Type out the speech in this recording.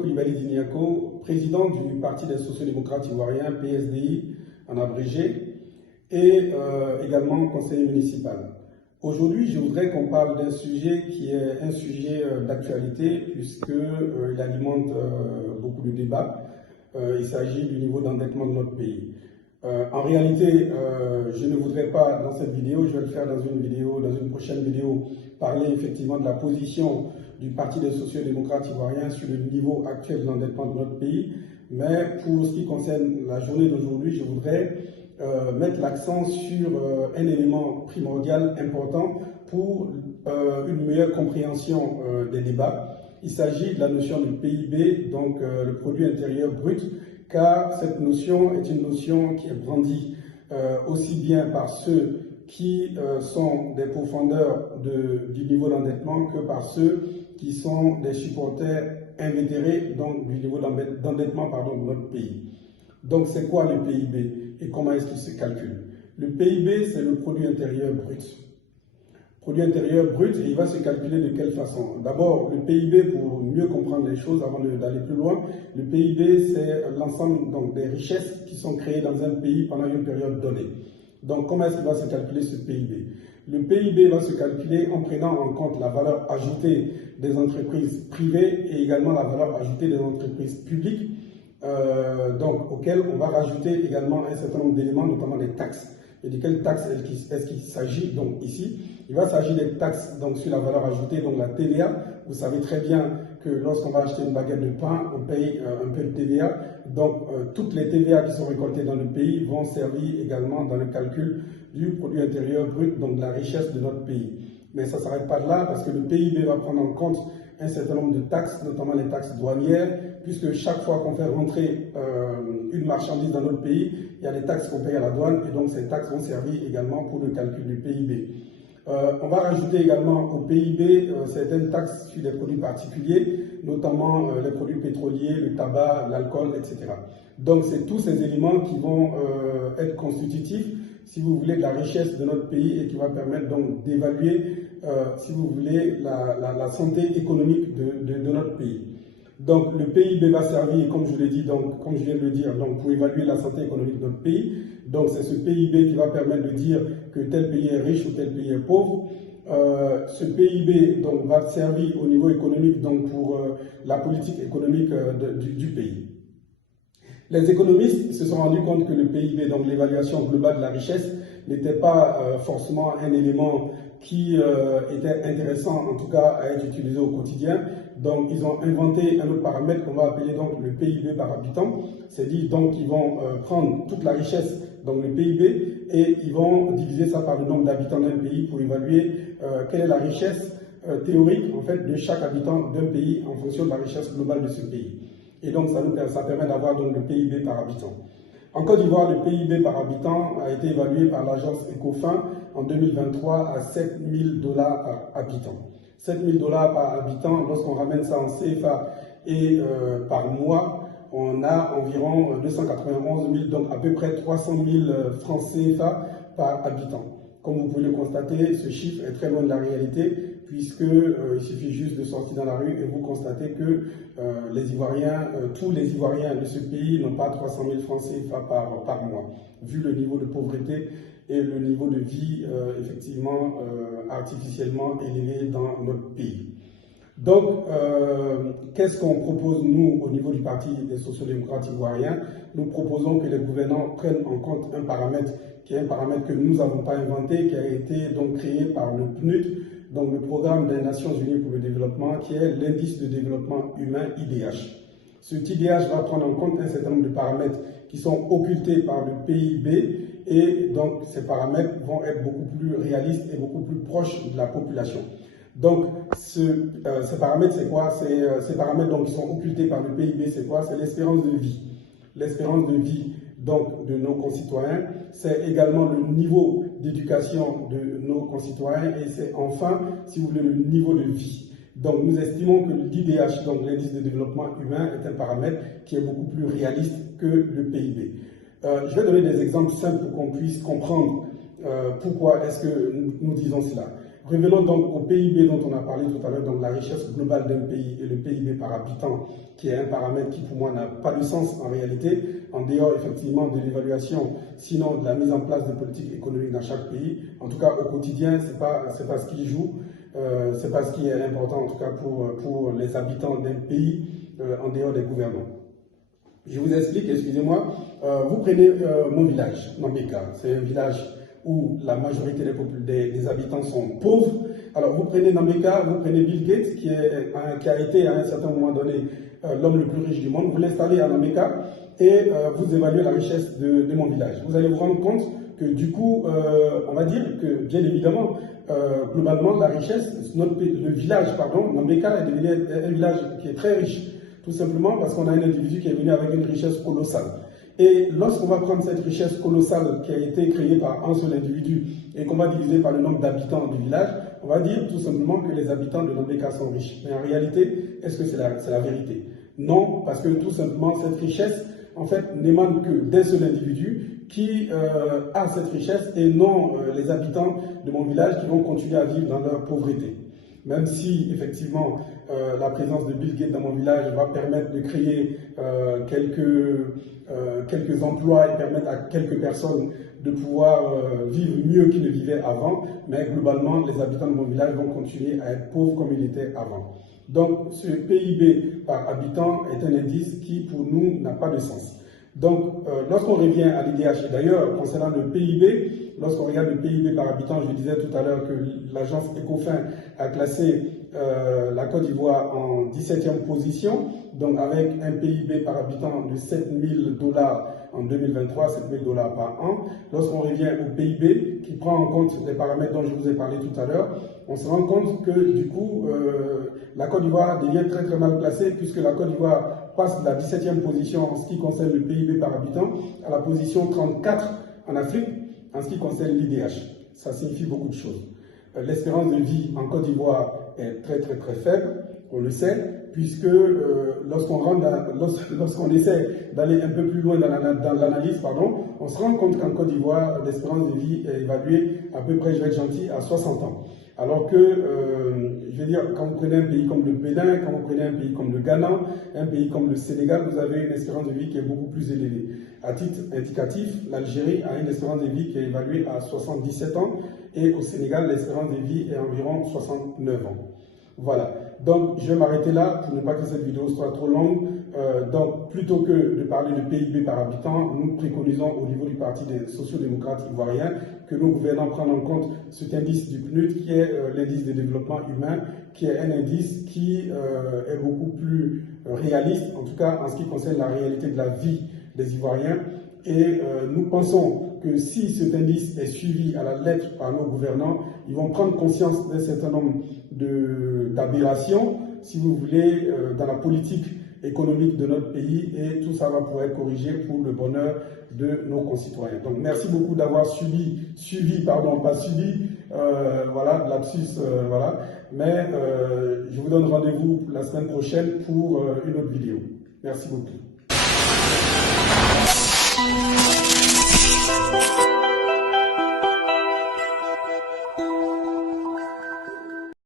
Coulibaly Diniako, président du Parti des sociaux-démocrates ivoiriens, PSDI en abrégé, et également conseiller municipal. Aujourd'hui, je voudrais qu'on parle d'un sujet qui est un sujet d'actualité puisqu'il alimente beaucoup de débats. Il s'agit du niveau d'endettement de notre pays. En réalité, je ne voudrais pas dans cette vidéo, je vais le faire dans une prochaine vidéo, parler effectivement de la position du Parti des sociaux-démocrates ivoiriens sur le niveau actuel de l'endettement de notre pays. Mais pour ce qui concerne la journée d'aujourd'hui, je voudrais mettre l'accent sur un élément primordial important pour une meilleure compréhension des débats. Il s'agit de la notion du PIB, donc le produit intérieur brut, car cette notion est une notion qui est brandie aussi bien par ceux qui sont des pourfendeurs du niveau d'endettement que par ceux qui sont des supporters invétérés donc, du niveau d'endettement de notre pays. Donc c'est quoi le PIB et comment est-ce qu'il se calcule? Le PIB, c'est le produit intérieur brut. Produit intérieur brut, et il va se calculer de quelle façon? D'abord, le PIB, pour mieux comprendre les choses avant d'aller plus loin, le PIB, c'est l'ensemble des richesses qui sont créées dans un pays pendant une période donnée. Donc, comment est-ce qu'il va se calculer ce PIB? Le PIB va se calculer en prenant en compte la valeur ajoutée des entreprises privées et également la valeur ajoutée des entreprises publiques, auxquelles on va rajouter également un certain nombre d'éléments, notamment des taxes. Et de quelles taxes est-ce qu'il s'agit donc ici? Il va s'agir des taxes donc, sur la valeur ajoutée, donc la TVA. Vous savez très bien que lorsqu'on va acheter une baguette de pain, on paye un peu de TVA. Donc toutes les TVA qui sont récoltées dans le pays vont servir également dans le calcul du produit intérieur brut, donc de la richesse de notre pays. Mais ça ne s'arrête pas de là parce que le PIB va prendre en compte un certain nombre de taxes, notamment les taxes douanières, puisque chaque fois qu'on fait rentrer une marchandise dans notre pays, il y a des taxes qu'on paye à la douane et donc ces taxes vont servir également pour le calcul du PIB. On va rajouter également au PIB certaines taxes sur les produits particuliers, notamment les produits pétroliers, le tabac, l'alcool, etc. Donc c'est tous ces éléments qui vont être constitutifs, si vous voulez, de la richesse de notre pays et qui va permettre donc d'évaluer, si vous voulez, la santé économique de notre pays. Donc le PIB va servir, comme je l'ai dit, donc, comme je viens de le dire, donc, pour évaluer la santé économique de notre pays. Donc c'est ce PIB qui va permettre de dire que tel pays est riche ou tel pays est pauvre. Ce PIB donc, va servir au niveau économique donc, pour la politique économique du pays. Les économistes se sont rendus compte que le PIB, donc l'évaluation globale de la richesse, n'était pas forcément un élément qui était intéressant, en tout cas, à être utilisé au quotidien. Donc, ils ont inventé un autre paramètre qu'on va appeler donc le PIB par habitant. C'est-à-dire, donc, ils vont prendre toute la richesse, donc le PIB, et ils vont diviser ça par le nombre d'habitants d'un pays pour évaluer quelle est la richesse théorique, en fait, de chaque habitant d'un pays en fonction de la richesse globale de ce pays. Et donc, ça permet d'avoir donc le PIB par habitant. En Côte d'Ivoire, le PIB par habitant a été évalué par l'agence Ecofin en 2023 à 7 000 $ par habitant. 7 000 $ par habitant, lorsqu'on ramène ça en CFA et par mois, on a environ 291 000, donc à peu près 300 000 francs CFA par habitant. Comme vous pouvez le constater, ce chiffre est très loin de la réalité, puisqu'il suffit juste de sortir dans la rue et vous constatez que les Ivoiriens, tous les Ivoiriens de ce pays n'ont pas 300 000 francs CFA par mois, vu le niveau de pauvreté et le niveau de vie effectivement artificiellement élevé dans notre pays. Donc, qu'est-ce qu'on propose nous au niveau du Parti des sociaux-démocrates ivoiriens? Nous proposons que les gouvernants prennent en compte un paramètre qui est un paramètre que nous n'avons pas inventé, qui a été donc créé par le PNUD, donc le Programme des Nations Unies pour le développement, qui est l'indice de développement humain IDH. Cet IDH va prendre en compte un certain nombre de paramètres qui sont occultés par le PIB et donc ces paramètres vont être beaucoup plus réalistes et beaucoup plus proches de la population. Donc ces paramètres, c'est quoi? Ces paramètres donc, qui sont occultés par le PIB, c'est quoi? C'est l'espérance de vie. L'espérance de vie donc, de nos concitoyens, c'est également le niveau d'éducation de nos concitoyens et c'est enfin, si vous voulez, le niveau de vie. Donc nous estimons que l'IDH, donc l'indice de développement humain, est un paramètre qui est beaucoup plus réaliste que le PIB. Je vais donner des exemples simples pour qu'on puisse comprendre pourquoi est-ce que nous disons cela. Revenons donc au PIB dont on a parlé tout à l'heure, donc la richesse globale d'un pays et le PIB par habitant, qui est un paramètre qui pour moi n'a pas de sens en réalité, en dehors effectivement de l'évaluation, sinon de la mise en place de politiques économiques dans chaque pays. En tout cas au quotidien, c'est pas ce qui joue, c'est pas ce qui est important en tout cas pour les habitants d'un pays en dehors des gouvernants. Je vous explique, excusez-moi, vous prenez mon village, Nambeka, c'est un village où la majorité des habitants sont pauvres. Alors vous prenez Nambeka, vous prenez Bill Gates, qui a été à un certain moment donné l'homme le plus riche du monde, vous l'installez à Nambeka et vous évaluez la richesse de mon village. Vous allez vous rendre compte que du coup, on va dire que bien évidemment, globalement, la richesse, le village, pardon, Nambeka est devenu un village qui est très riche, tout simplement parce qu'on a un individu qui est venu avec une richesse colossale. Et lorsqu'on va prendre cette richesse colossale qui a été créée par un seul individu et qu'on va diviser par le nombre d'habitants du village, on va dire tout simplement que les habitants de Nambeka sont riches. Mais en réalité, est-ce que c'est la vérité? Non, parce que tout simplement, cette richesse, en fait, n'émane que d'un seul individu qui a cette richesse et non les habitants de mon village qui vont continuer à vivre dans leur pauvreté. Même si, effectivement, la présence de Bill Gates dans mon village va permettre de créer quelques emplois et permettre à quelques personnes de pouvoir vivre mieux qu'ils ne vivaient avant, mais globalement, les habitants de mon village vont continuer à être pauvres comme ils étaient avant. Donc, ce PIB par habitant est un indice qui, pour nous, n'a pas de sens. Donc, lorsqu'on revient à l'IDH, et d'ailleurs, concernant le PIB, lorsqu'on regarde le PIB par habitant, je disais tout à l'heure que l'agence Ecofin a classé la Côte d'Ivoire en 17e position, donc avec un PIB par habitant de 7 000 $ en 2023, 7 000 $ par an. Lorsqu'on revient au PIB, qui prend en compte les paramètres dont je vous ai parlé tout à l'heure, on se rend compte que du coup, la Côte d'Ivoire devient très très mal placée, puisque la Côte d'Ivoire passe de la 17e position en ce qui concerne le PIB par habitant à la position 34 en Afrique en ce qui concerne l'IDH. Ça signifie beaucoup de choses. L'espérance de vie en Côte d'Ivoire est très très très faible, on le sait, puisque lorsqu'on essaie d'aller un peu plus loin dans l'analyse, on se rend compte qu'en Côte d'Ivoire, l'espérance de vie est évaluée à peu près, je vais être gentil, à 60 ans. Alors que, je veux dire, quand vous prenez un pays comme le Bénin, quand vous prenez un pays comme le Ghana, un pays comme le Sénégal, vous avez une espérance de vie qui est beaucoup plus élevée. À titre indicatif, l'Algérie a une espérance de vie qui est évaluée à 77 ans et au Sénégal, l'espérance de vie est environ 69 ans. Voilà. Donc, je vais m'arrêter là pour ne pas que cette vidéo soit trop longue. Donc, plutôt que de parler de PIB par habitant, nous préconisons au niveau du Parti des sociaux-démocrates ivoiriens que nos gouvernants prennent en compte cet indice du PNUD qui est l'indice de développement humain, qui est un indice qui est beaucoup plus réaliste, en tout cas en ce qui concerne la réalité de la vie des Ivoiriens. Et nous pensons que si cet indice est suivi à la lettre par nos gouvernants, ils vont prendre conscience d'un certain nombre d'aberrations, si vous voulez, dans la politique économique de notre pays, et tout ça va pouvoir être corrigé pour le bonheur de nos concitoyens. Donc merci beaucoup d'avoir voilà, lapsus, voilà, mais je vous donne rendez-vous la semaine prochaine pour une autre vidéo. Merci beaucoup.